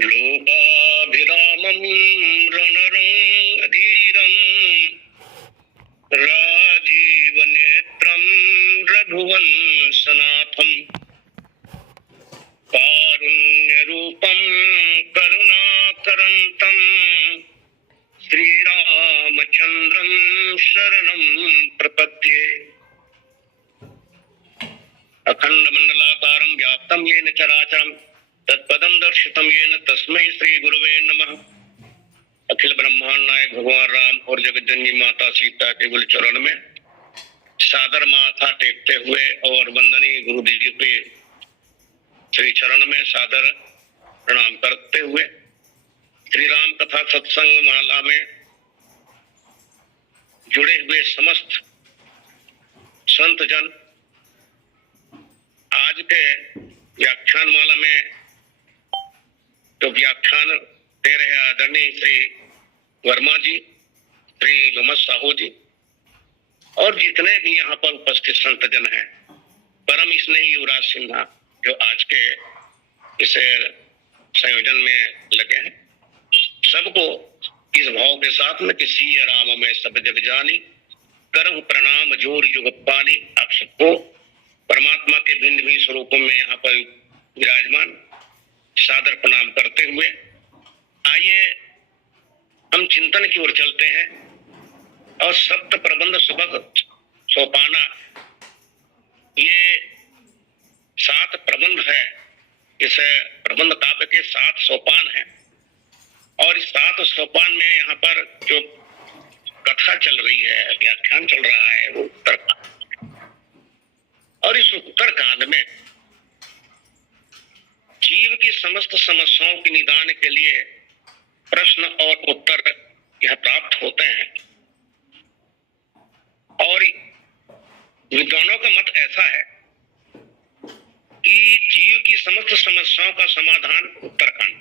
लोकाभिरामं रणरंगधीरं राजीवनेत्रं रघुवंशनाथं कारुण्यरूपं करुणाकरन्तं श्रीरामचन्द्रं शरणं प्रपद्ये। अखण्डमण्डलाकारं व्याप्तं येन चराचरं तत्पदं दर्शितं येन तस्मै श्री गुरुवे नमः। अखिल ब्रह्मांड नायक भगवान राम और जगतजननी माता सीता के गुल चरण में सादर माथा टेकते हुए और वंदनीय गुरुदेव के श्री चरण में सादर प्रणाम करते हुए श्री राम कथा सत्संग माला में जुड़े हुए समस्त संत जन आज के व्याख्यान माला में जो व्याख्यान दे रहे आदरणीय श्री वर्मा जी, श्री मोहम्मद साहू जी और जितने भी यहाँ पर उपस्थित संत जन हैं, परम स्नेही युवराज सिन्हा जो आज के इस संयोजन में लगे हैं, सबको इस भाव के साथ में कि सिया राम में सब जग जानी करहु प्रणाम जोर जुग पानी। आप सबको परमात्मा के भिन्न भिन्न स्वरूपों में यहाँ पर विराजमान सादर प्रणाम करते हुए आइए हम चिंतन की ओर चलते हैं। और सप्त प्रबंध सुबह सोपाना, ये 7 प्रबंध है। इस प्रबंध काव्य के 7 सोपान हैं और इस 7 सोपान में यहाँ पर जो कथा चल रही है, व्याख्यान चल रहा है, वो उत्तरकांड। और इस उत्तरकांड में जीव की समस्त समस्याओं के निदान के लिए प्रश्न और उत्तर यह प्राप्त होते हैं। और विद्वानों का मत ऐसा है कि जीव की समस्त समस्याओं का समाधान उत्तरकांड।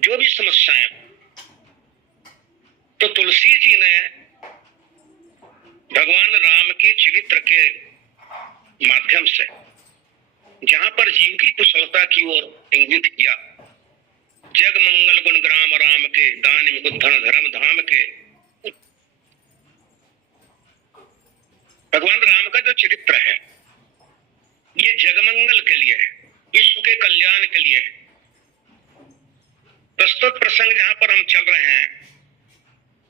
जो भी समस्याएं, तो तुलसी जी ने भगवान राम की चरित्र के माध्यम से जहां पर जीव की कुशलता की ओर इंगित किया, जग मंगल गुण ग्राम राम के दान धन धर्म धाम के, भगवान राम का जो चरित्र है ये जगमंगल के लिए है, विश्व के कल्याण के लिए है। प्रस्तुत प्रसंग जहां पर हम चल रहे हैं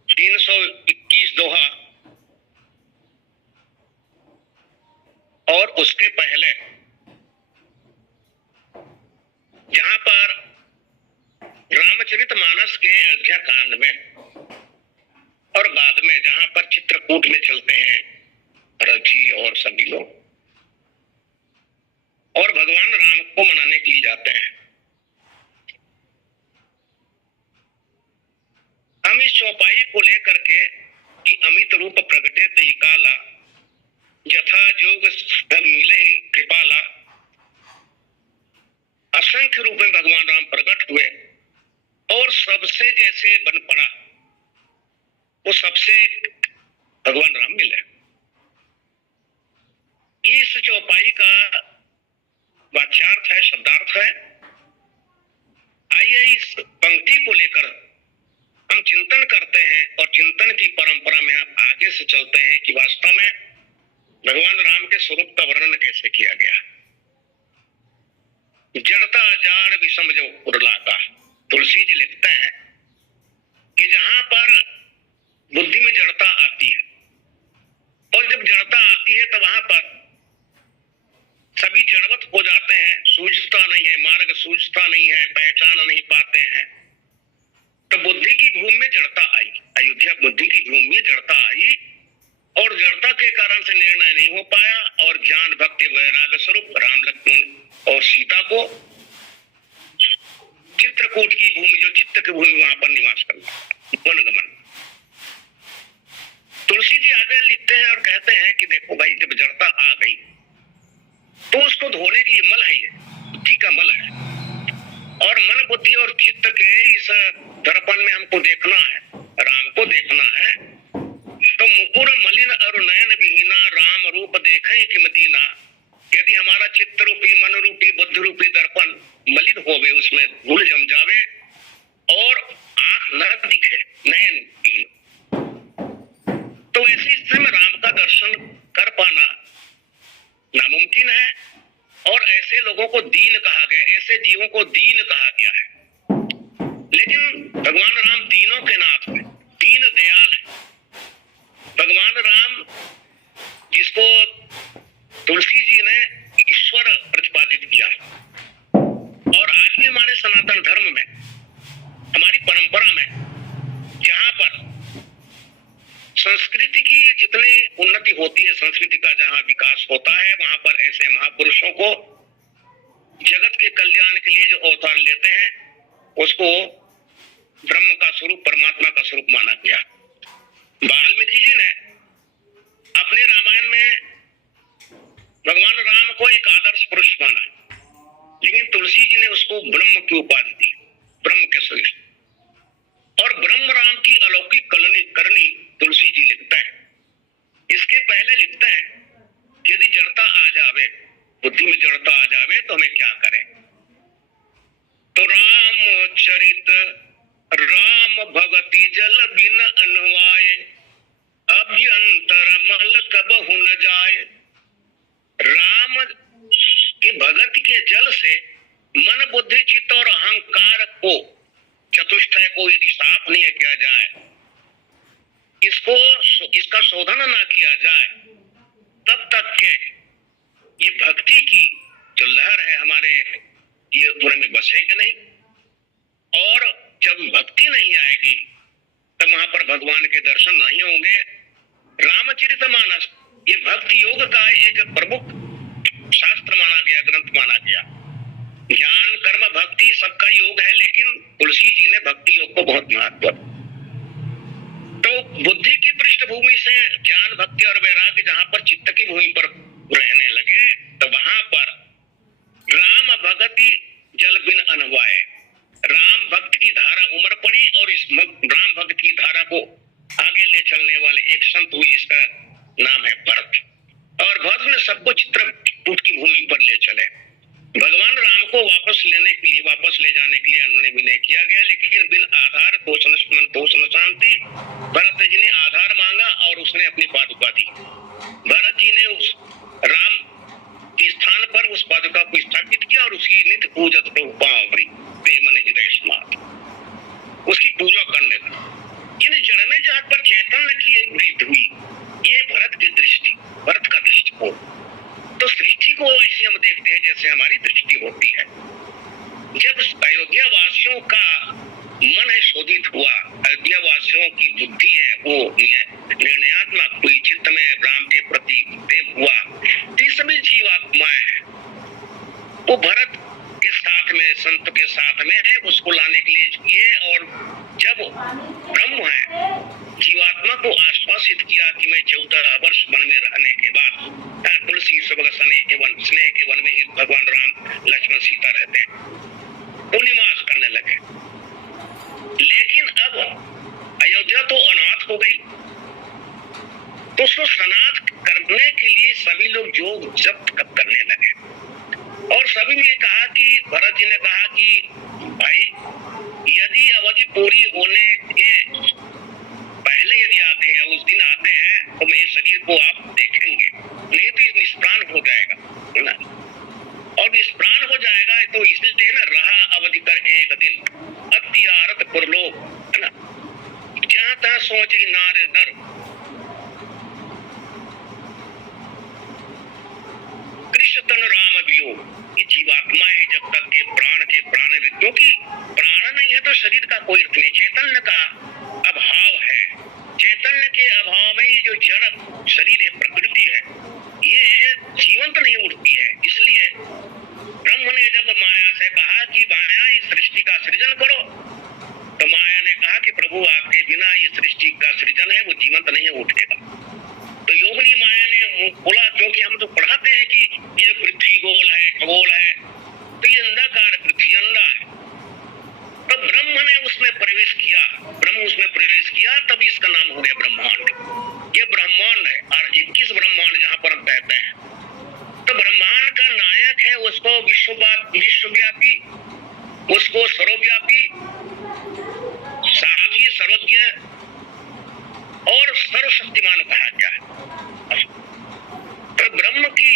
321 दोहा और उसके पहले जहां पर रामचरितमानस के अयोध्या कांड में और बाद में जहां पर चित्रकूट में चलते हैं भरत जी और सभी लोग और भगवान राम को मनाने के लिए जाते हैं। हम इस चौपाई को लेकर के कि अमित रूप प्रगटे तई काला यथा जोग मिले कृपाला, असंख्य रूप में भगवान राम प्रकट हुए और सबसे जैसे बन पड़ा वो सबसे भगवान राम मिले। इस चौपाई का वाच्यार्थ है, शब्दार्थ है। आइए इस पंक्ति को लेकर हम चिंतन करते हैं और चिंतन की परंपरा में हम आगे से चलते हैं कि वास्तव में भगवान राम के स्वरूप का वर्णन कैसे किया गया। जड़ता जाड़ विषम जो उर्ला का, तुलसी जी लिखते हैं कि जहां पर बुद्धि में जड़ता आती है और जब जड़ता आती है तो वहां पर सभी जड़वत हो जाते हैं, सूझता नहीं है, मार्ग सूझता नहीं है, पहचान नहीं पाते हैं। तो बुद्धि की भूमि में जड़ता आई, अयोध्या बुद्धि की भूमि में जड़ता आई और जड़ता के कारण से निर्णय नहीं हो पाया और ज्ञान भक्ति वैराग्य स्वरूप राम लक्ष्मण और सीता को चित्रकूट की भूमि, जो चित्त की भूमि, वहां पर निवास करना, वनगमन। तुलसी जी आगे लिखते हैं और कहते हैं कि देखो भाई, जब जड़ता आ गई तो उसको धोने के लिए मल है, ये बुद्धि का मल है। और मन बुद्धि और चित्त के इस दर्पण में हमको देखना है, राम को देखना है। तो मुकुर मलिन और नयन विहीना राम रूप देखें कि मदीना। यदि हमारा चित्त रूपी, मन रूपी, बुद्धि रूपी दर्पण मलिन होवे उसमें धूल जम जावे और आंख न दिखे, नयन भी। तो ऐसी स्थिति में राम का दर्शन कर पाना नामुमकिन है और ऐसे लोगों को दीन कहा गया, ऐसे जीवों को दीन कहा गया है। लेकिन भगवान राम दीनों के नाथ हैं, दीन दयाल है। भगवान राम जिसको तुलसी जी ने ईश्वर प्रतिपादित किया और आज भी हमारे सनातन धर्म में, हमारी परंपरा में, जहां पर संस्कृति की जितनी उन्नति होती है, संस्कृति का जहां विकास होता है, वहां पर ऐसे महापुरुषों को जगत के कल्याण के लिए जो अवतार लेते हैं उसको ब्रह्म का स्वरूप, परमात्मा का स्वरूप माना गया। वाल्मीकि जी ने अपने रामायण में भगवान राम को एक आदर्श पुरुष माना, लेकिन तुलसी जी ने उसको ब्रह्म की उपाधि दी, ब्रह्म के सदृश। और ब्रह्म राम की अलौकिक करनी तुलसी जी लिखते हैं। इसके पहले लिखते हैं यदि जड़ता आ जावे, बुद्धि में जड़ता आ जावे तो हमें क्या करें। तो रामचरित राम भगति जल बिन अनवाए, अभ्यंतर मल कबहु न जाए। राम की भगति के जल से मन, बुद्धि, चित्त और अहंकार को, चतुष्टय को यदि साफ नहीं किया जाए, इसका शोधन ना किया जाए, तब तक के ये भक्ति की जो लहर है हमारे ये पूरे में बसेगी नहीं। और जब भक्ति नहीं आएगी तब वहां पर भगवान के दर्शन नहीं होंगे। रामचरितमानस ये भक्ति योग का एक प्रमुख शास्त्र माना गया, ग्रंथ माना गया। ज्ञान कर्म भक्ति सबका योग है, लेकिन तुलसी जी ने भक्ति योग को बहुत महत्व। तो बुद्धि की पृष्ठभूमि से ज्ञान, भक्ति और वैराग्य जहां पर चित्त की भूमि पर रहने लगे, तो वहां पर राम भगति जल बिन अनवाए, राम भक्त की धारा उमड़ पड़ी और इस राम भक्त की धारा को आगे ले चलने वाले एक संत हुए, जिसका नाम है भरत। और भरत ने सबको चित्रकूट की भूमि पर ले चले। भगवान राम को वापस ले जाने के लिए अन्य विनय किया गया, लेकिन बिन आधार तोषण शांति, भरत जी ने आधार मांगा और उसने अपनी पादुका दी। भरत जी ने उस राम के स्थान पर उस पादुका को स्थापित किया और उसकी नित्य पूजत उसकी पूजा करने लगे। इन जड़ में जहां पर चैतन्य की वृद्धि हुई, ये भरत की दृष्टि, भरत का दृष्टिकोण। तो सृष्टि को ऐसे हम देखते हैं जैसे हमारी दृष्टि होती है। जब अयोध्या वासियों का मन है शोधित हुआ, अयोध्या वासियों की बुद्धि है वो निर्णयात्मक हुई, चित्त में राम के प्रति प्रेम हुआ, तो ये सभी जीवात्माएं हैं। वो भरत के साथ में, संत के साथ में है, उसको लाने के लिए किए। और जब ब्रह्म है जीवात्मा को आश्वासित किया कि मैं 14 वर्ष वन में रहने के बाद तुलसी सबग सने एवं स्नेह के वन में ही भगवान राम, लक्ष्मण, सीता रहते हैं, तो निवास करने लगे। लेकिन अब अयोध्या तो अनाथ हो गई, तो उसको सनाथ करने के लिए सभी लोग योग जब्त करने लगे। और सभी ने कहा कि, भरत जी ने कहा कि भाई यदि अवधि पूरी होने के पहले यदि आते हैं, उस दिन आते हैं, तो मेरे शरीर को आप देखेंगे, नहीं तो निष्प्राण हो जाएगा, है ना। और निष्प्राण हो जाएगा तो इसलिए ना, रहा अवधि कर एक दिन, अत्यारत पुरलोक, है ना, जहां तहां सोच ही नार नर। कृष्ण तन राम वियोग, ये जीवात्मा है जब तक के प्राण है, क्योंकि प्राण नहीं है तो शरीर का कोई अर्थ नहीं। चैतन्य का अभाव है, चैतन्य के अभाव में ये जो जड़ शरीर है, प्रकृति है, ये जीवंत नहीं उठती है। इसलिए ब्रह्म ने जब माया से कहा कि माया इस सृष्टि का सृजन करो, तो माया ने कहा कि प्रभु आपके बिना ये सृष्टि का सृजन है वो जीवंत नहीं उठेगा। तो योगिनी माया ने बोला, क्योंकि हम तो पढ़ाते हैं कि ये पृथ्वी गोल है, खगोल है, तो ये अंडाकार पृथ्वी अंडा है। तब ब्रह्म ने उसमें प्रवेश किया, तब इसका नाम हो गया ब्रह्मांड। ये ब्रह्मांड है और 21 ब्रह्मांड जहां पर हम कहते हैं। तो ब्रह्मांड का नायक है, उसको विश्वव्यापी सर्वशक्तिमान कहा गया है। तो ब्रह्म की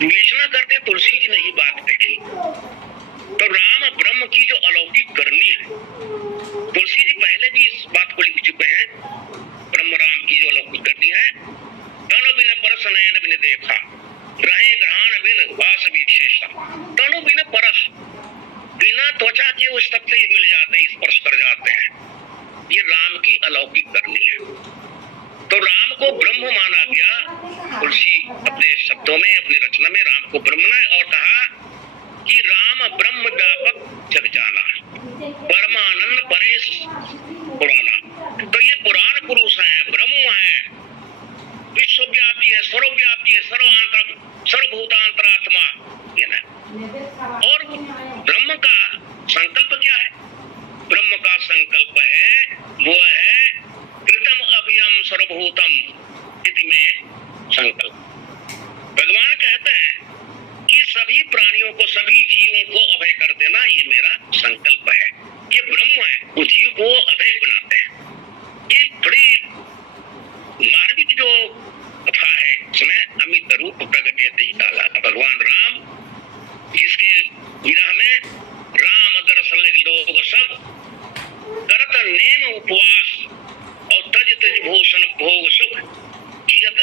विवेचना करते तुलसी जी ने ही बात कही। तो राम ब्रह्म की जो अलौकिक करनी है, तुलसी जी पहले भी इस बात को लिख चुके हैं। ब्रह्म राम की जो अलौकिक करनी है, तनु बिन परस नयन बिन देखा, रहे ग्रहण बिन वास विशेषा। तनु बिन परस, बिना त्वचा के वो सबसे मिल जाते हैं, स्पर्श कर जाते हैं। ये राम की अलौकिक करनी है। तो राम को ब्रह्म माना गया। तुलसी अपने शब्दों में, अपनी रचना में राम को ब्रह्म ने और कहा कि राम ब्रह्म व्यापक जग जाना, परमानंद परेश पुराना। तो ये पुराण पुरुष है, ब्रह्म है, विश्वव्यापी है, सर्वव्यापी है, सर्वभूतांतरात्मा। और ब्रह्म का संकल्प क्या है? ब्रह्म का संकल्प है, वो है कृतम अभियम सर्वभूतम इति में संकल्प। भगवान कहते हैं कि सभी प्राणियों को, सभी जीवों को अभय कर देना, ये मेरा संकल्प है। ये ब्रह्म है, वो जीव को अभय बनाते हैं। ये बड़ी मार्मिक जो कथा है, इसमें अमित रूप प्रगटे डाला। भगवान राम जिसके विरह में राम दरअसल लोग सब करत नेम उपवास और तज तज भूषण भोग सुख जियत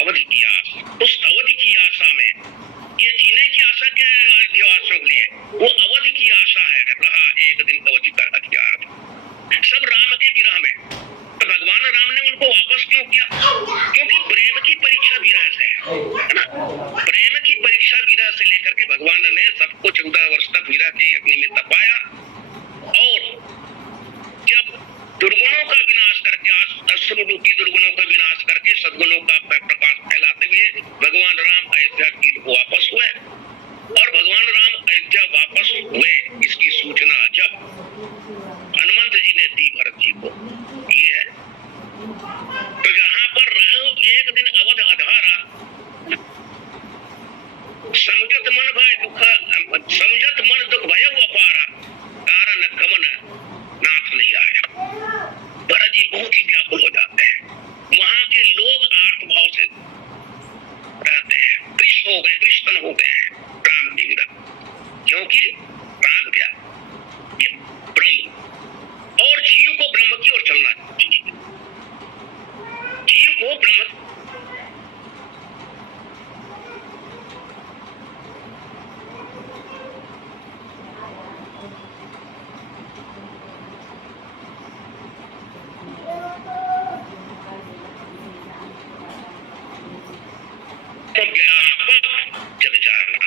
अवधि की आस। उस अवधि की आशा में, ये जीने की आशा क्या है अयोध्यावासियों के लिए? वो अवधि की आशा है। रहा एक दिन अवधि का हथियार सब राम के विरह में। तो भगवान राम ने उनको वापस क्यों किया? क्योंकि प्रेम की परीक्षा विरह से है ना। प्रेम की परीक्षा विरह से लेकर के भगवान ने सबको 14 वर्ष तक विरह के अग्नि में तपाया। और जब दुर्गुणों का विनाश करके, अश्रुरूपी दुर्गुणों का विनाश करके सद्गुणों का प्रकाश फैलाते हुए भगवान राम अयोध्या की वापस हुए। और भगवान राम अयोध्या वापस हुए, इसकी सूचना जब हनुमंत जी ने दी भरत जी को, ये है। तो जहां पर रहो एक दिन अवध अधारा, समझत मन भय दुख, समझत मन दुख भय अपारा, कारण कमन नाथ नहीं आया। भरत जी बहुत ही व्याकुल हो जाते हैं। वहां के लोग आर्त भाव से रहते हैं, कृष्ण हो गए, कृष्ण हो गए हैं राम की विरह। क्योंकि राम क्या, ये ब्रह्म, और जीव को ब्रह्म की ओर चलना चाहिए। जीव को ब्रह्म, जग जाना,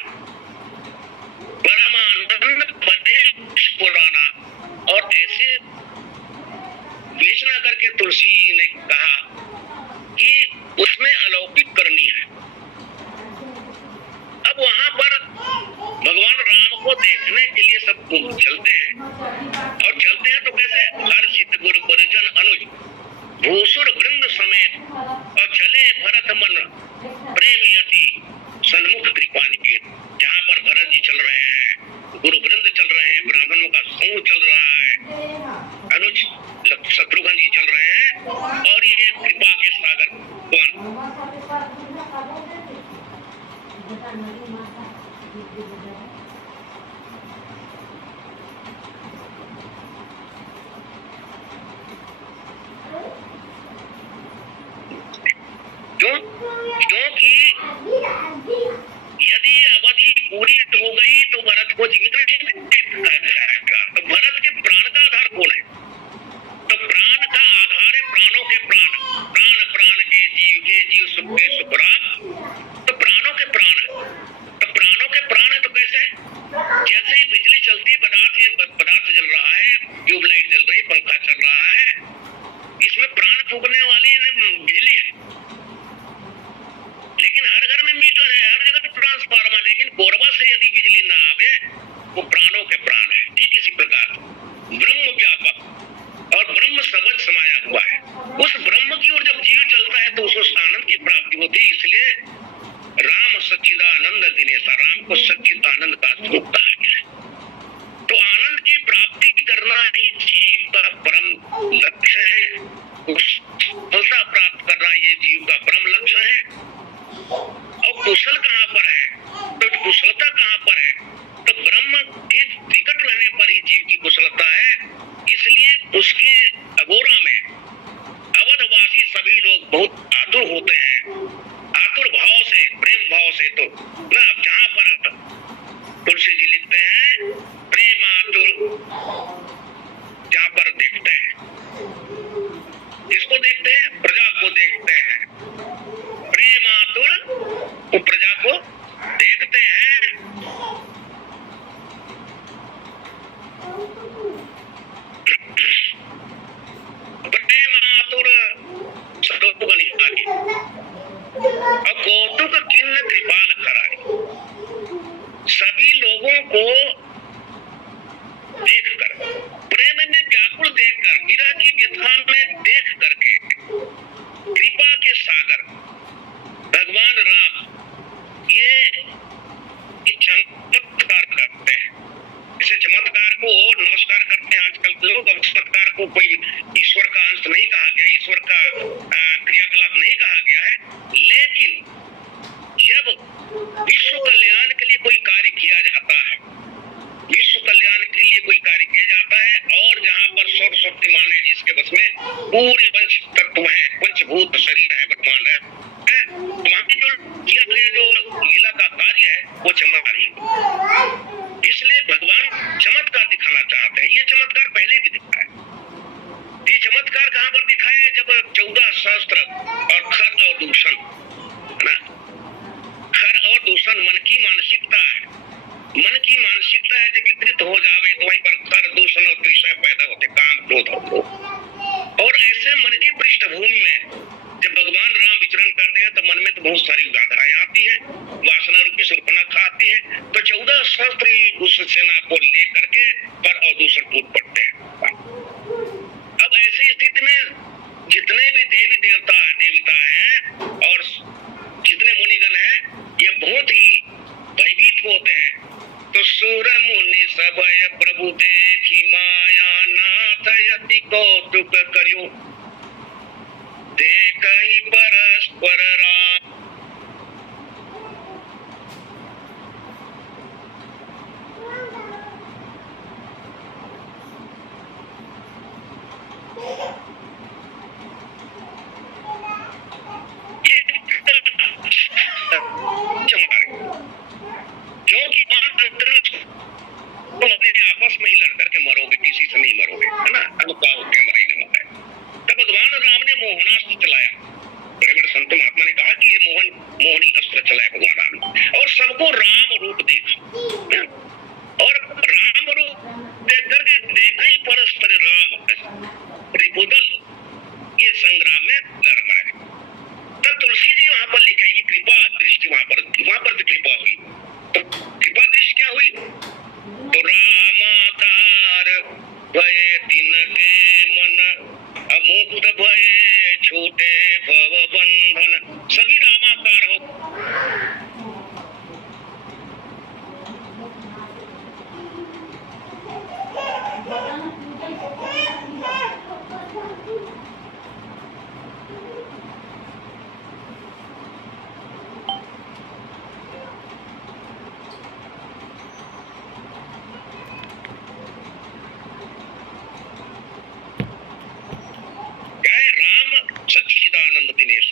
परमानंद परेश पुराना। और ऐसे विवेचना करके तुलसी ने कहा कि उसमें अलौकिक करनी है। अब वहां पर भगवान राम को देखने के लिए सब चलते हैं, और चलते हैं तो कैसे? हर्षित गुरु परिजन अनुज भूसुर वृंद समेत, और चले भरत मन प्रेम यति सन्मुख कृपानिकेत। जहाँ पर भरत जी चल रहे हैं, गुरु वृंद चल रहे हैं, ब्राह्मणों का समूह चल रहा है, अनुज शत्रुघ्न जी चल रहे हैं, और ये कृपा के सागर कौन? क्योंकि यदि अवधि पूरी हो गई तो भरत को जीवित नहीं जाएगा। तो भरत के प्राण का आधार कौन है? तो प्राण का आधार है प्राणों के प्राण, प्राण प्राण के जीव सुख के सुखराम। तो प्राणों के प्राण, तो प्राणों के प्राण है। तो कैसे? जैसे ही बिजली चलती है, पदार्थ जल रहा है, ट्यूबलाइट जल रही, पंखा चल रहा है, इसमें प्राण फूकने वाली बिजली है। लेकिन हर घर में मीटर है, हर जगह ट्रांसफार्मर, लेकिन कोरबा से यदि बिजली ना आवे, वो प्राणों के प्राण है। ठीक इसी प्रकार ब्रह्म व्यापक और ब्रह्म सबद समाया हुआ है। उस ब्रह्म की ओर जब जीव चलता है तो उसको आनंद की प्राप्ति होती है। इसलिए राम सच्चिदानंद दिनेशा, राम को सच्चिद आनंद का स्वरूप कहा गया है। तो आनंद की प्राप्ति करना ही जीव का परम लक्ष्य है। कुशलता प्राप्त करना ये जीव का परम लक्ष्य है। और कुशल कहाँ पर है, तो कुशलता कहाँ पर है, तो ब्रह्म के निकट रहने पर ही जीव की कुशलता है। इसलिए उसके अगोरा में अवधवासी सभी लोग बहुत आतुर होते हैं, आतुर भाव से, प्रेम भाव से। तो ना जहाँ पर तुलसी जी लिखते हैं प्रेम आतुर, जहाँ पर देखते हैं, इसको देखते हैं, प्रजा को देखते हैं, प्रेम आतुर वो प्रजा को देखते हैं। प्रेम आतुर सदोपनिहारी और कौतुक किन्न कृपाल करारी। सभी लोगों को देखकर, प्रेम में व्याकुल देखकर, वीरा की व्यथा में देख करके कृपा के सागर भगवान राम ये चमत्कार करते हैं। इसे चमत्कार को और नमस्कार करते हैं आजकल लोग। अब चमत्कार को कोई ईश्वर का अंश नहीं कहा गया, ईश्वर का क्रियाकलाप नहीं कहा गया है। लेकिन जब विश्व कल्याण के लिए कोई कार्य किया जाता है, विश्व कल्याण के लिए कोई कार्य किया जाता है, और जहाँ पर सर्वशक्तिमान है जिसके बस में पूरे पंच तत्व है, पंचभूत शरीर है, वर्तमान है, वहाँ की जो किया गया जो लीला का कार्य है वो चमत्कार है। इसलिए भगवान चमत्कार दिखाना चाहते हैं। ये चमत्कार पहले भी दिखा है। ये चमत्कार कहाँ पर दिखाया है, जब 14 सहस्त्र और खर और दूषण है ना, खर और दूषण मन की मानसिकता है। मन की मानसिकता है जब विकृत हो जावे तो वहीं पर खर दूषण और त्रिशय पैदा होते, काम क्रोध और और ऐसे मन की पृष्ठभूमि में जब भगवान राम विचरण करते हैं तो मन में तो बहुत सारी बाधाएं आती है, वासना रूपी शूर्पणखा आती है। तो 14 सहस्त्र उस सेना को लेकर के पर और दूसर टूट पड़ते हैं। अब ऐसी स्थिति में जितने भी देवी देवता हैं और जितने मुनिगण हैं ये बहुत ही भयभीत होते हैं। तो सूर मुनि सबय प्रभु देखी माया नाथ यति कौतुक करियो देखहि परस्पर राम। क्योंकि तुम अपने आपस में ही लड़ करके मरोगे, किसी से नहीं मरोगे, है ना। अनुपात होकर मरेंगे मत है। तब भगवान राम ने मोहनास्त्र चलाया। बड़े बड़े संत महात्मा ने कहा कि ये मोहनी अस्त्र चलाया भगवान राम ने, और सबको राम रूप देखा, और राम रूप देख करके देखा ही परस्पर राम रिपुदल ये संग्राम में लड़ मरे। तब तुलसी जी वहां पर लिखे ये कृपा दृष्टि, वहां पर भी कृपा हुई। तो कृपा दृष्टि क्या हुई, तो रामाकार भय तिनके मन अमुक्त भय छूटे भव बंधन। सभी रामाकार हो। सच्चिदानंद दिनेश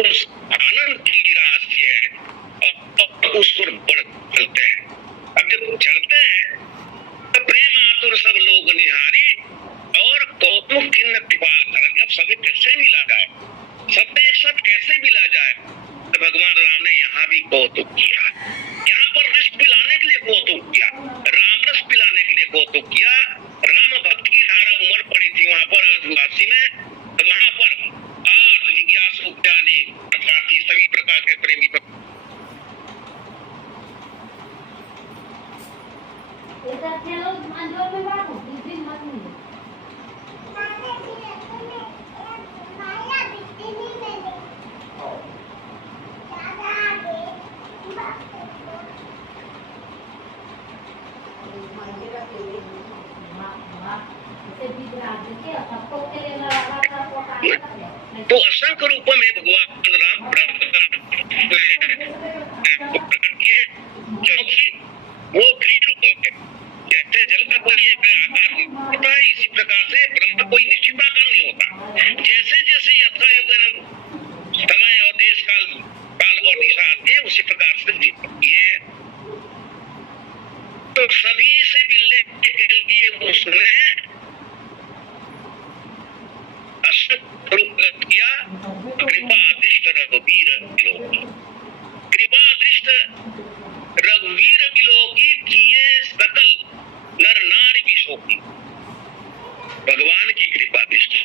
उस आनंद की राशि है, और उस पर बढ़ चलते हैं। अब जब चलते हैं तो प्रेम आतुर सब लोग निहारी और कौतुक किन्न कृपाल कर। अब सभी कैसे मिला जाए, सब एक साथ कैसे मिला जाए, तो भगवान राम ने यहाँ भी कौतुक किया। यहाँ पर रस पिलाने के लिए कौतुक किया, राम रस पिलाने के लिए कौतुक किया। राम भक्त की धारा उमड़ पड़ी थी वहां पर आदिवासी में, तो वहां पर आर्थ जिज्ञासु ज्ञानी अर्थात सभी प्रकार के प्रेमी तो असंख्य रूपों में भगवान राम प्रकट किए, क्योंकि वो त्रिरूप है। जैसे जल का कोई एक आकार होता है, इसी प्रकार से ब्रह्म का कोई निश्चित आकार नहीं होता। जैसे जैसे यथायुग समय और देश काल और दिशा आती है, उसी प्रकार से ये तो सभी से मिलने के लिए उसने किया कृपा दृष्ट रघुवीर विलोकी। कृपा दृष्ट रघुवीर विलोकी किए सकल नर नारी भी शोकी। भगवान की कृपा दृष्टि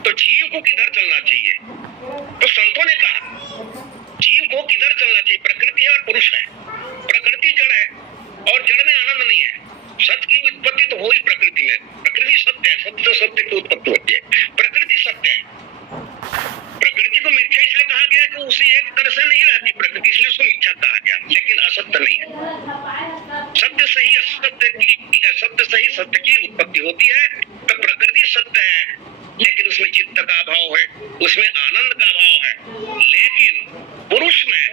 तो जीव को किधर चलना चाहिए? तो संतों ने कहा जीव को किधर चलना चाहिए? प्रकृति है और पुरुष है। प्रकृति जड़ है और जड़ में आनंद नहीं है। सत्य की उत्पत्ति तो हो ही प्रकृति में। प्रकृति सत्य है, सत्य सत्य की उत्पत्ति होती है। प्रकृति सत्य है। प्रकृति को मिथ्या इसलिए कहा गया कि उसे एक तरह से नहीं रहती प्रकृति, इसलिए उसको मिथ्या कहा गया, लेकिन असत्य नहीं है। सत्य सही सत्य की उत्पत्ति होती है। तो प्रकृति सत्य है, लेकिन उसमें चित्त का अभाव है, उसमें आनंद का अभाव है। लेकिन पुरुष में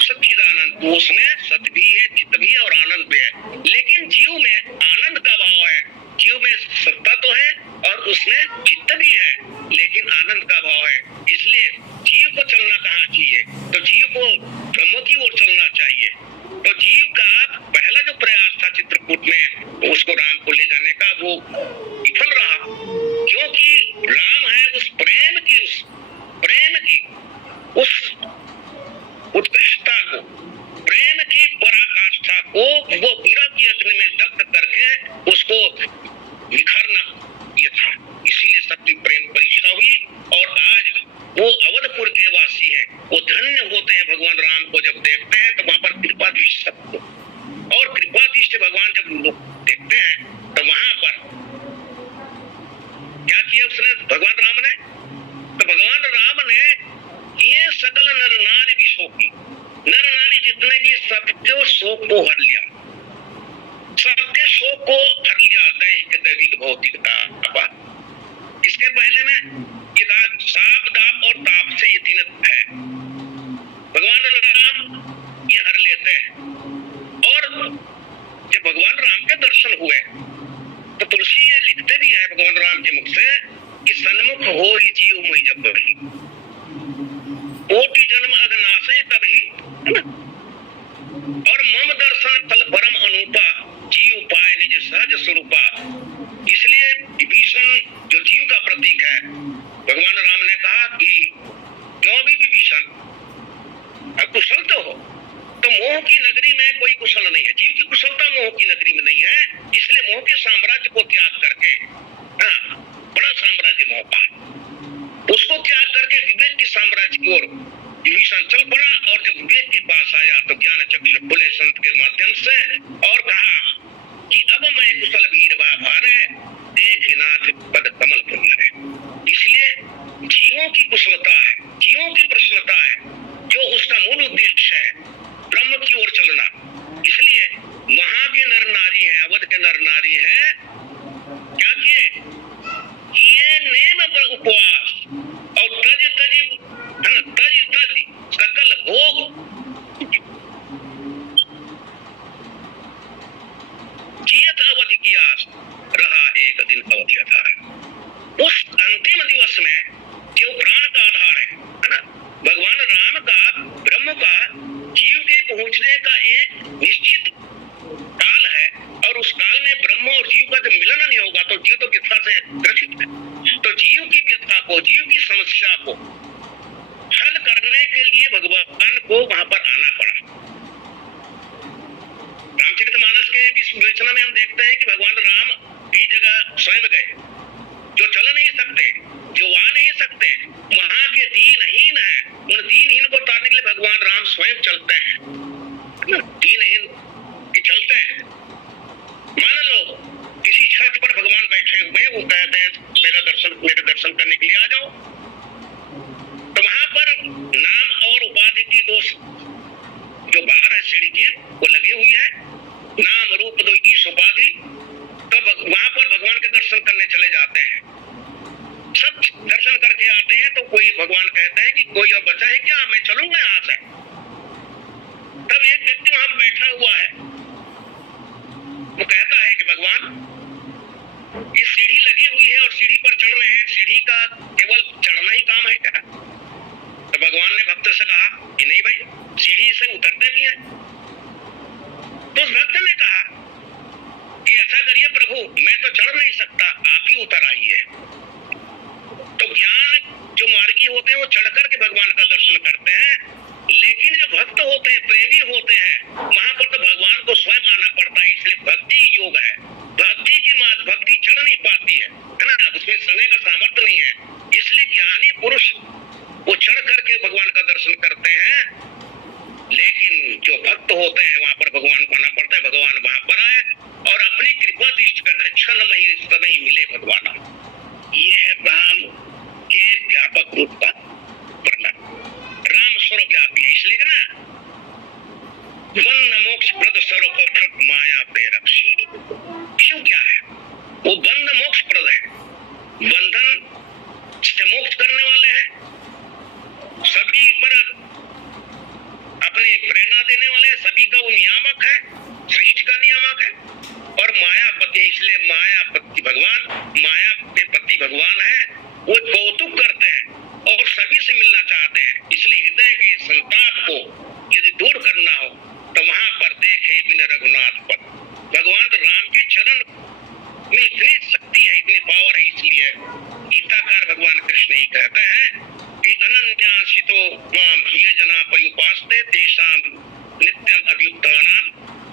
सच्चिदानंद, उसमें सत्य भी है, चित्त भी है और आनंद भी है। लेकिन जीव में आनंद का अभाव है। जीव में सत्ता तो है और उसमें चित्त भी है, लेकिन आनंद का अभाव है। इसलिए जीव को चलना कहाँ चाहिए? तो जीव को ब्रह्म की ओर चलना चाहिए। तो जीव का पहला जो प्रयास था चित्रकूट में उसको राम को ले जाने का, वो विफल रहा, क्योंकि राम है उस प्रेम की उस उत्कृष्टता को, प्रेम की पराकाष्ठा को वो विरह की अग्नि में दग्ध करके उसको निखारना ये था। इसीलिए सबकी प्रेम परीक्षा हुई और आज वो अवधपुर के वासी हैं, वो धन्य होते हैं भगवान राम को जब देखते हैं। तो वहां पर कृपा दृष्टि सबको, और कृपा दृष्टि भगवान जब लोग देखते हैं तो वहां पर क्या किया उसने भगवान राम ने? तो भगवान राम ने ये सकल नर नारी भी शोकी, नर नारी जितने भी सबके शोक को हर लिया, सबके शोक को हर लिया। दैहिक दैविक भौतिकता। इसके पहले में ये कहा साप दाप और ताप से ये तीन है, भगवान राम ये हर लेते हैं। और जब भगवान राम के दर्शन हुए तो तुलसी ये लिखते भी है भगवान राम के मुख से कि सन्मुख हो ही जीव मुहि जब बही, कोटि जन्म अगनाशे तभी, है ना? और मम दर्शन फल परम अनूपा, जीव पाए निज सहज स्वरूपा। इसलिए विभीषण जो जीव का प्रतीक है, भगवान राम ने कहा कि क्यों भी विभीषण अकुशल तो हो, तो मोह की नगरी में कोई कुशल नहीं है। जीव की कुशलता मोह की नगरी में नहीं है, इसलिए मोह के साम्राज्य को त्याग करके, बड़ा साम्राज्य मोह का, उसको त्याग करके विवेक के साम्राज्य की ओर विभीषण चल पड़ा। और जब विवेक के पास आया तो ज्ञान चक्षु खुले संत के माध्यम से और कहा कि अब मैं कुशल वीर भारे देख नाथ पद कमल तुम्हारे। इसलिए जीवों की कुशलता है, जीवों की प्रसन्नता है, जो उसका मूल उद्देश्य है ब्रह्म की ओर चलना। इसलिए वहां के नर नारी है, अवध के नर नारी है, क्या किए नेम पर उपवास और तज सकल भोग, जियत अवधि की आस रहा एक दिन अवधि आधार। उस अंतिम दिवस में जो प्राण का आधार है ना, भगवान राम का, ब्रह्म का जीव के पहुंचने का एक निश्चित काल है, और उस काल में ब्रह्म और जीव का जब मिलन नहीं होगा तो जीव तो व्यथा से ग्रसित है। तो जीव की व्यथा को, जीव की समस्या को हल करने के लिए भगवान को वहां पर आना पड़ा। रामचरितमानस के विवेचना में हम देखते हैं कि भगवान राम की जगह स्वयं गए, जो चल नहीं सकते, जो आ नहीं सकते, वहां के दीनहीन है, उन दीनहीन को तारने के लिए भगवान राम स्वयं चलते हैं, दीनहीन भी चलते हैं। मान लो किसी छत पर भगवान बैठे हुए, वो कहते हैं मेरे दर्शन करने के लिए आ जाओ, तो वहां पर नाम और उपाधि की दो जो बाहर है सीढ़ी की, वो लगी हुई है, नाम रूप दो की उपाधि, तब वहां पर भगवान के दर्शन करने चले जाते हैं। सब दर्शन करके आते हैं तो कोई भगवान कहते हैं कि कोई और बचा है क्या, मैं चलूंगा यहाँ से। तब एक व्यक्ति वहां बैठा हुआ है, वो कहता है कि भगवान ये सीढ़ी लगी हुई है और सीढ़ी पर चढ़ रहे हैं, सीढ़ी का केवल चढ़ना ही काम है क्या? तो भगवान ने भक्त से कहा कि नहीं भाई, सीढ़ी से उतरते भी हैं। तो उस भक्त ने कहा कि ऐसा करिए प्रभु, मैं तो चढ़ नहीं सकता, आप ही उतर आइए। तो ज्ञान जो मार्गी होते हैं वो चढ़ करके भगवान का दर्शन करते हैं, लेकिन जो भक्त होते हैं, प्रेमी होते हैं, वहां पर तो भगवान को स्वयं आना पड़ता है। इसलिए भक्ति योग है, भक्ति चढ़ नहीं पाती है ना, उसमें समय का सामर्थ्य नहीं है। इसलिए ज्ञानी पुरुष वो चढ़ करके भगवान का दर्शन करते हैं, लेकिन जो भक्त होते हैं वहां पर भगवान को आना पड़ता है। भगवान वहां पर आए और अपनी कृपा दृष्टि करते, क्षण में ही समय मिले भगवान। ये है राम के व्यापक रूप का वर्णन। राम सर्वव्यापी है, इसलिए ना बंध मोक्ष प्रद सर्वपत्रक माया प्रेरक्षी। क्यों क्या है? वो बंध मोक्ष प्रद है, बंधन से मोक्ष करने वाले हैं, सभी पर अपनी प्रेरणा देने वाले हैं, सभी का वो नियामक है, सृष्टि का नियामक है। और मायापति, इसलिए मायापति भगवान, माया के पति भगवान है, वो कौतुक करते हैं और सभी से मिलना चाहते हैं। इसलिए हृदय के संताप को यदि दूर करना हो तो वहां पर देखे बिन रघुनाथ पर। भगवान राम के चरण में इतनी शक्ति है, इतनी पावर है, इसलिए गीताकार भगवान कृष्ण ही कहते हैं कि अनन्यासितो माम ये जना पर्युपास्ते तेषाम नित्यम अभियुक्तानाम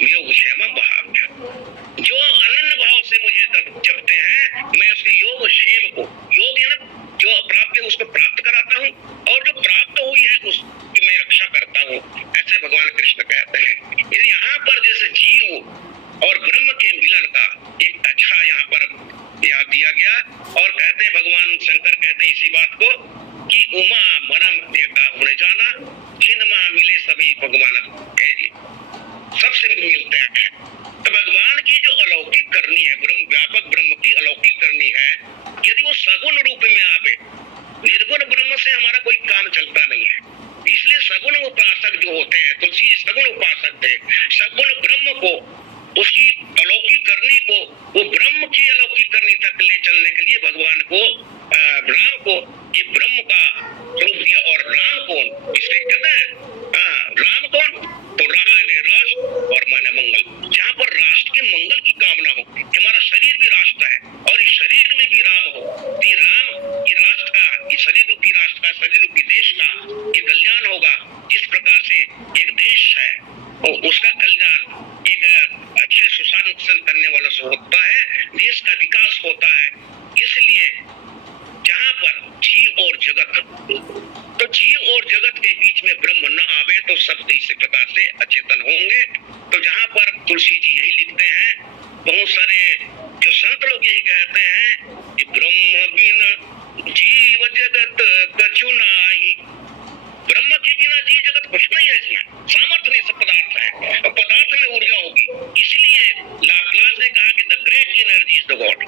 योगक्षेमं वहाम्यहम्। जो अनन्य भाव से मुझे जपते हैं, मैं उसके योग क्षेम को, योग है ना जो अप्राप्य उसको प्राप्त कराता हूँ, और जो प्राप्त हुई है उसकी मैं रक्षा करता हूँ, ऐसे भगवान कृष्ण कहते हैं। यदि यहाँ पर जैसे जीव और ब्रह्म के मिलन का एक अच्छा यहाँ पर याद दिया गया, और कहते हैं भगवान शंकर कहते हैं इसी बात को कि उमा मरम देखा होने जाना, छिन्मा मिले सभी भगवान सबसे मिलते हैं। तो भगवान की जो अलौकिक करनी है, ब्रह्म व्यापक ब्रह्म की अलौकिक करनी है, यदि वो सगुण रूप में आवे, निर्गुण ब्रह्म से हमारा कोई काम चलता नहीं है। इसलिए सगुण उपासक जो होते हैं, तुलसी सगुण उपासक थे, सगुण ब्रह्म को, उसकी अलौकिक करनी को, वो ब्रह्म की अलौकिक करनी तक ले चलने के लिए भगवान को, राम को ये ब्रह्म का रूप दिया। और राम कौन, इसलिए कहते हैं राम कौन, तो रा ने राष्ट्र और माने मंगल। जहाँ पर राष्ट्र के मंगल की कामना हो, हमारा शरीर भी राष्ट्र है और इस शरीर में भी राम हो, तो राम ये राष्ट्र का, ये शरीर रूपी राष्ट्र का, शरीर रूपी देश का ये कल्याण होगा। जिस प्रकार से एक देश है और उसका कल्याण एक अच्छे सुशासन करने वाला से होता है, देश का विकास होता है। इसलिए जहाँ पर जीव और जगत, तो जीव और जगत के बीच में ब्रह्म न आवे तो सब इसी प्रकार से अचेतन होंगे। तो जहाँ पर तुलसी जी यही लिखते हैं, बहुत सारे जो संत लोग यही कहते हैं कि ब्रह्म बिन जीव जगत कछु नाही। ब्रह्म के बिना जीव जगत कुछ नहीं है, इसमें सामर्थ्य नहीं, सब पदार्थ है और पदार्थ में ऊर्जा होगी। इसलिए लाप्लास ने कहा कि the great energy is the God.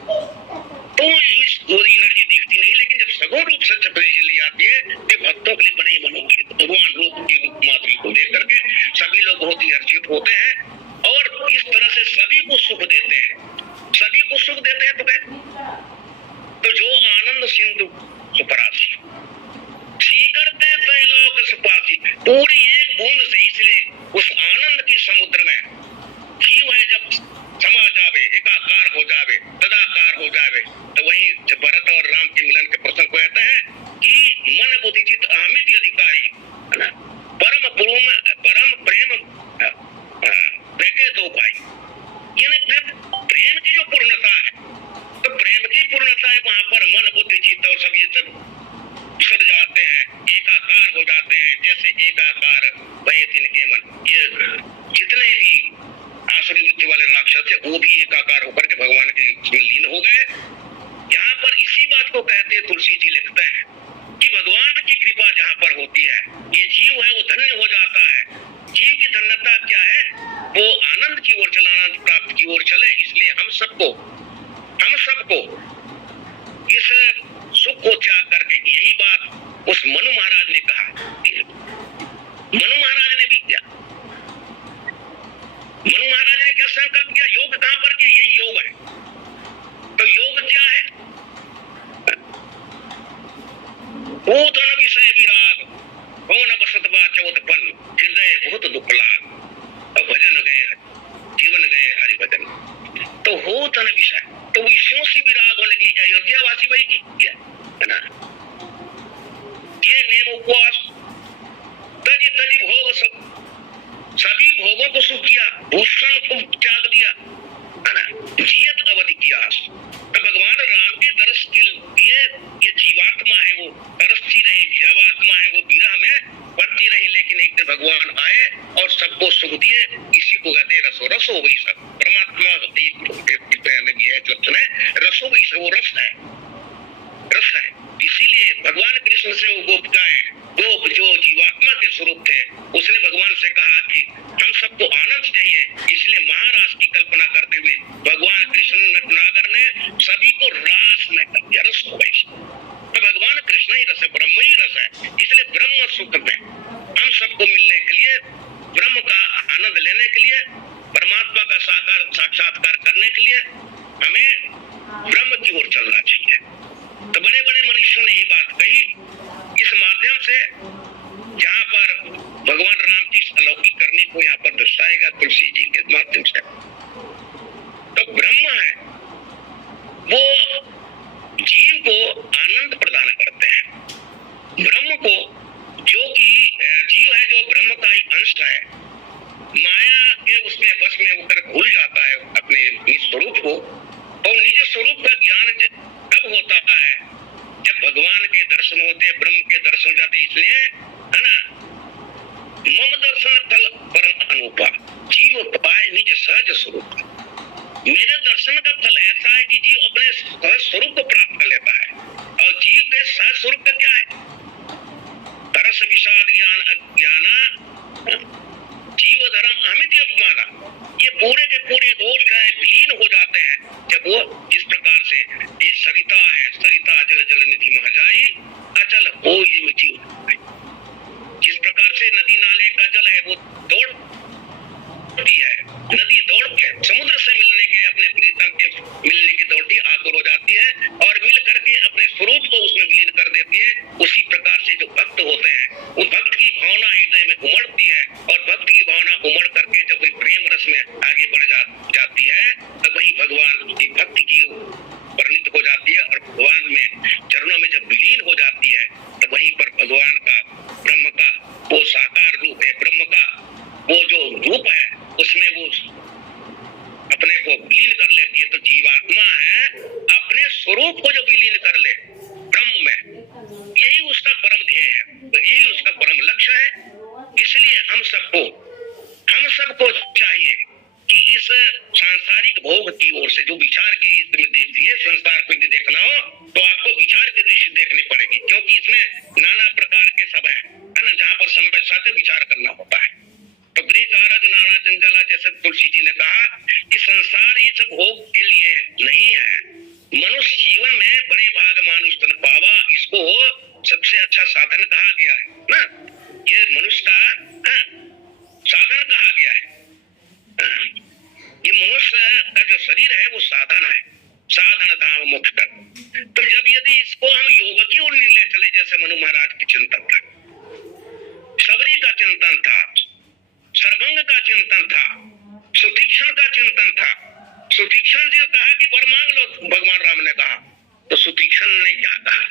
तो इस एनर्जी दिखती नहीं, लेकिन जब सगुण रूप से चली जाती है तो भक्तों के लिए बड़े ही मनोहर भगवान रूप की रूप माधुरी को देख करके सभी लोग बहुत ही हर्षित होते हैं और इस तरह से सभी को सुख देते हैं, सभी को सुख देते हैं। तो जो आनंद सिंधु सुपरासी करते त्रैलोक सुपासी, पूरी एक बूंद से, इसलिए उस आनंद की समुद्र में जीव है जब समा जावे, एकाकार हो जावे, तदाकार हो जावे, तो वही भरत और राम के मिलन के प्रसंग को कहते हैं कि मन बुद्धि चित्त अहमित अधिकारी, है ना, परम प्रेम देखे तो भाई। यानी प्रेम की जो पूर्णता है, तो प्रेम की पूर्णता है वहां पर मन बुद्धि चित्त और सब ये सब सर जाते हैं, एकाकार हो जाते हैं, जैसे एकाकार वही परिषद से वो भी एकाकार होकर के भगवान के में लीन हो गए। यहाँ पर इसी बात को कहते तुलसी जी लिखते हैं कि भगवान की कृपा जहाँ पर होती है, ये जीव है वो धन्य हो जाता है। जीव की धन्यता क्या है? वो आनंद की ओर चले, आनंद प्राप्त की ओर चले। इसलिए हम सबको इस सुख को त्याग करके, यही बात उस मनु महाराज ने कहा। मनु महाराज ने भी किया। मनु महाराज ने क्या संकल्प किया? योग कहां पर किया? यही योग है। तो योग क्या है? पूतन विषय विराग कौन बसतवा चौथपन हृदय बहुत दुख लाग और भजन गए जीवन गए हरि भजन। तो हो तन विषय, तो विषयों से विराग होने की अयोध्यावासी वही किया है ना। ये नेम उपवास तजी तजी भोग, सब सभी भोगों को सुख किया, भूषण को त्याग दिया है ना, जियत अवधि किया। तो भगवान राम के दर्श के लिए ये जीवात्मा है वो तरसती रही, जीवात्मा है वो विरह में पड़ती रही, लेकिन एक दिन भगवान आए और सबको सुख दिए। इसी को कहते रसो रसो वही सब परमात्मा एक लक्षण है, रसो वही सब, वो रस है, रस है। इसीलिए भगवान कृष्ण से वो गोपिकाएं, गोप जो जीवात्मा के स्वरूप थे, उसने भगवान से कहा कि हम सबको आनंद चाहिए। इसलिए महारास की कल्पना करते हुए भगवान कृष्ण नटनागर ने सभी को रास में कर दिया, रस हो गई। तो भगवान कृष्ण ही रस है, ब्रह्म ही रस है। इसलिए ब्रह्म सुख में हम सबको मिलने के लिए, ब्रह्म का आनंद लेने के लिए, परमात्मा का साक्षात्कार करने के लिए हमें ब्रह्म की ओर चलना चाहिए। तो बड़े बड़े मनुष्यों ने ये बात कही। इस माध्यम से जहाँ पर भगवान राम की अलौकिक करने को यहाँ पर दर्शाएगा तुलसी जी के माध्यम से। तो ब्रह्म है वो जीव को आनंद प्रदान करते हैं। ब्रह्म को, जो कि जीव है जो ब्रह्म का एक अंश है, माया के उसमें बस में होकर भूल जाता है अपने निज स्वरूप को। और निज स्वरूप का ज्ञान तब होता है जब भगवान के दर्शन होते, ब्रह्म के दर्शन जाते। इसलिए है ना, मम दर्शन फल परम अनूपा जीव पाए निज सहज स्वरूप। मेरे दर्शन का फल ऐसा है कि जीव अपने सहज स्वरूप को प्राप्त कर लेता है। और जीव के सहज स्वरूप का क्या है? तरस विषाद ज्ञान अज्ञाना जीव धर्म अमित अपमाना। ये पूरे के पूरे दोष है, विलीन हो जाते हैं जब वो जिस प्रकार से ये सरिता है, सरिता जल जल निधि महजाई अचल हो ये मिटी। जिस प्रकार से नदी नाले का जल है वो दौड़ती है, नदी दौड़ के समुद्र से मिलने के, अपने प्रीतम के मिलने की दौड़ती आतुर हो जाती है और मिल करके अपने स्वरूप को उसमें विलीन कर देती है। उसी प्रकार से जो भक्त होते हैं, उस भक्त की भावना हृदय में उमड़ती है और भक्त की भावना उमड़ करके जब वही प्रेम रस में आगे बढ़ जाती है, तब वही भगवान की भक्ति की परिणित हो जाती है और भगवान में चरणों में जब विलीन हो जाती है, तब वहीं पर भगवान का, ब्रह्म का वो साकार रूप है, ब्रह्म का वो जो रूप है, उसमें वो अपने को विलीन कर लेती है। तो जीवात्मा है अपने स्वरूप को जो विलीन कर ले ब्रह्म में, यही उसका परम ध्येय है, तो यही उसका परम लक्ष्य है। इसलिए हम सबको चाहिए कि इस सांसारिक भोग की ओर से जो विचार की देखिए, संसार को यदि देखना हो तो आपको विचार की दृष्टि देखनी पड़ेगी, क्योंकि इसमें नाना प्रकार के सब है ना, जहाँ पर समय साथ विचार करना होता है। तो गृह कारज नाना जंजाला, जैसे तुलसी जी ने कहा कि संसार इस भोग के लिए नहीं है। मनुष्य जीवन में बड़े भाग मानुष तन पावा, इसको सबसे अच्छा साधन कहा गया है ना। ये मनुष्य का साधन कहा गया है। ये मनुष्य का जो शरीर है वो साधन है, साधन धाम मोक्ष कर। तो जब यदि इसको हम योग की ओर ले चले, जैसे मनु महाराज की चिंतन था, सबरी का चिंतन था, सर्वंग का चिंतन था, सुतीक्षण का चिंतन था। सुतीक्षण जी कहा कि वर मांग लो, भगवान राम ने कहा, तो सुतीक्षण ने क्या कहा?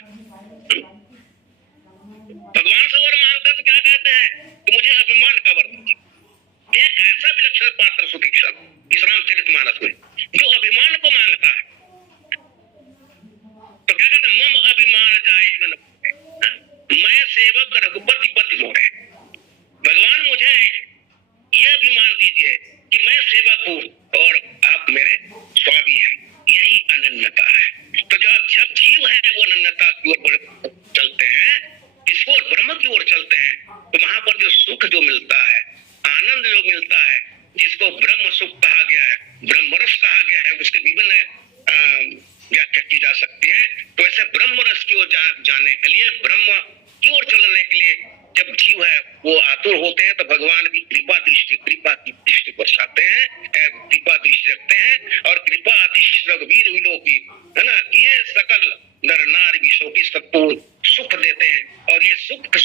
भगवान से वर मांगते तो क्या कहते हैं कि मुझे अभिमान का वर दीजिए। एक ऐसा विलक्षण पात्र सुतीक्षण इस रामचरितमानस में जो अभिमान को मांगता है, तो क्या कहते हैं? मम अभिमान जाए मैं सेवक रघुपति पति मोरे। भगवान मुझे ये अभिमान दीजिए कि मैं सेवक हूँ और आप मिलता है, जिसको ब्रह्म सुख कहा गया है, ब्रह्मरस कहा गया है, उसके विभिन्न व्याख्या की जा सकती है। तो ऐसे ब्रह्म रस की ओर जाने के लिए, ब्रह्म की ओर चलने के लिए जब जीव है वो आतुर होते हैं, तो भगवान भी कृपा की दृष्टि बरसाते हैं, कृपा दृष्टि रखते हैं। और कृपा दृष्टि रघुवीर विलोकी, है ना, ये सकल नर नारी विषों की सबको सुख देते हैं। और ये सुख के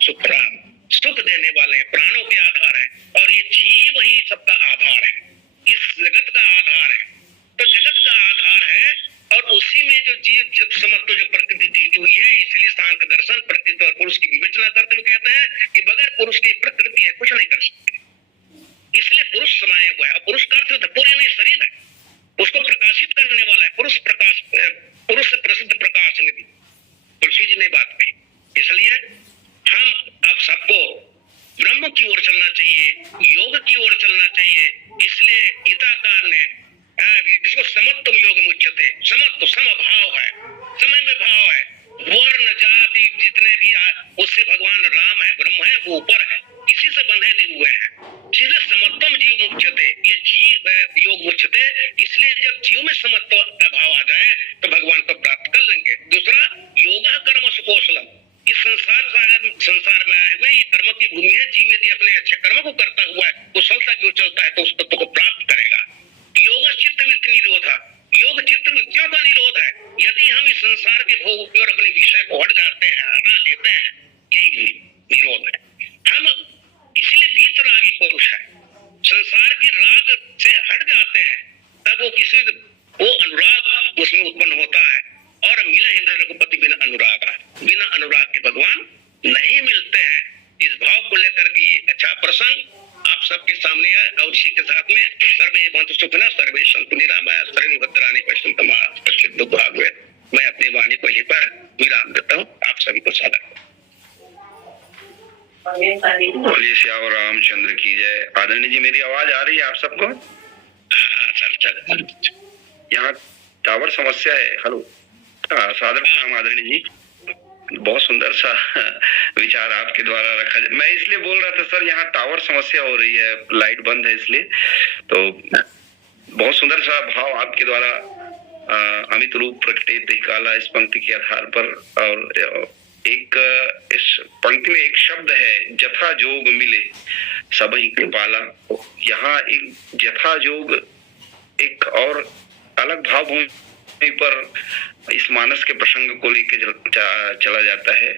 सुख राम सुख देने वाले हैं, प्राणों के आधार है, और ये जीव ही सबका आधार है, इस जगत का आधार है। तो जगत का आधार है, और उसी में जो जीव जब समस्त जो प्रकृति टिकी हुई है, इसलिए सांख्य दर्शन प्रकृति और पुरुष की विवेचना करते हुए कहते हैं कि बगैर पुरुष की प्रकृति है कुछ नहीं कर सकते, इसलिए पुरुष समाये हुआ है। और पुरुष का अर्थ पूरे नहीं शरीर है, उसको प्रकाशित करने वाला है। पुरुष से प्रसिद्ध प्रकाश निधि, तुलसी जी ने बात कही। इसलिए हम अब सबको ब्रह्म की ओर चलना चाहिए, योग की ओर चलना चाहिए। इसलिए गीताकार ने इसको समत्व योग मुच्यते, समत्व समभाव है, समय में भाव है, वर्ण जाति जितने भी उससे भगवान राम है, ब्रह्म है, वो ऊपर है, किसी से बंधे नहीं हुए हैं। जिससे समत्वम जीव मुच्यते, ये जीव योग मुच्यते। इसलिए जब जीव में समत्व का भाव आ जाए तो भगवान को प्राप्त कर लेंगे। दूसरा, योगा कर्म सुकौशलम, इस संसार में आए हुए ये कर्म की भूमि है। जीव यदि अपने अच्छे कर्म को करता हुआ है, कुशलता की ओर चलता है, तो उस तत्व को प्राप्त करेगा। योग चित्त वृत्ति निरोधा, योग चित्त वृत्तियों का निरोध है। यदि हम इस संसार के भोग की ओर अपने विषय को हट जाते हैं, हटा लेते हैं, यही निरोध है। हम इसलिए वीतरागी पुरुष है, संसार के राग से हट जाते हैं, तब वो अनुराग उसमें उत्पन्न होता है। और मिला इंद्र रघुपति बिना अनुराग, बिना अनुराग के भगवान नहीं मिलते हैं। इस भाव को लेकर के अच्छा प्रसंग आप सबके सामने है। और इसी के साथ में सर्वे भवन्तु सुखिनः, सर्वे सन्तु निरामयाः, सर्वे भद्राणि पश्यन्तु मा कश्चित् दुःखभाग् भवेत्। मैं अपनी वाणी को यहीं पर विराम देता हूँ। आप सभी को सादर बोलिए श्याम रामचंद्र की जय। आदरणीय जी, मेरी आवाज आ रही है आप सबको? हाँ सर, चल। यहाँ टावर समस्या है। हेलो, सादर प्रणाम आदरणीय जी। बहुत सुंदर सा विचार आपके द्वारा रखा जाए। मैं इसलिए बोल रहा था सर, यहाँ टावर समस्या हो रही है, लाइट बंद है इसलिए। तो बहुत सुंदर सा भाव आपके द्वारा अमित रूप प्रकटे काला, इस पंक्ति के आधार पर। और एक इस पंक्ति में एक शब्द है, जथा जोग मिले सबई कृपाला। यहाँ एक जथा जोग एक और अलग भाव भूमि पर इस मानस के प्रसंग को लेकर चला जाता है।